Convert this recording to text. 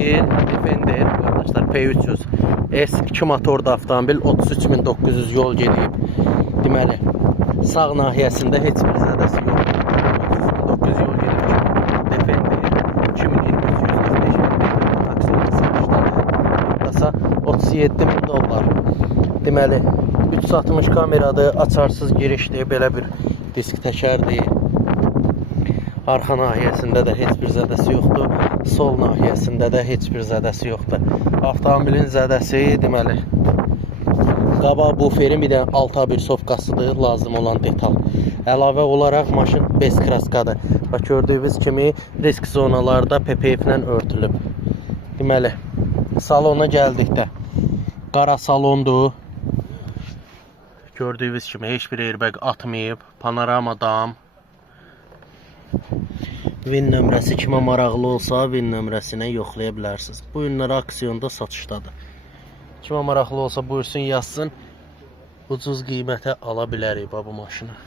model Defender arkadaşlar P300 S2 motorlu avtomobil 33.900 yol gelib. Deməli, sağ nahiyəsində heç bir zədəsi yoxdur. 33.900 yol gelib. Defender 37.000 dollar. Deməli, 360 kameradır, açarsız girişdir, belə bir disk təkərdir. Arxa nahiyəsində də heç bir zədəsi yoxdur. Sol nahiyəsində də heç bir zədəsi yoxdur. Avtomobilin zədəsi deməli qabaq buferin bir də alta bir sovkasıdır, lazım olan detal. Əlavə olaraq maşın bez kraskadır. Bax gördüyünüz kimi risk zonalarda PPF ilə örtülüb. Deməli salona gəldikdə qara salondur. Gördüyünüz kimi heç bir airbag atmayıb, panorama dam. VIN nömrəsi kimə maraqlı olsa VIN nömrəsinə yoxlaya bilərsiniz. Bu günlər aksiyonda satışdadır. Kimə maraqlı olsa buyursun yazsın. Ucuz qiymətə ala bilərik bu maşını.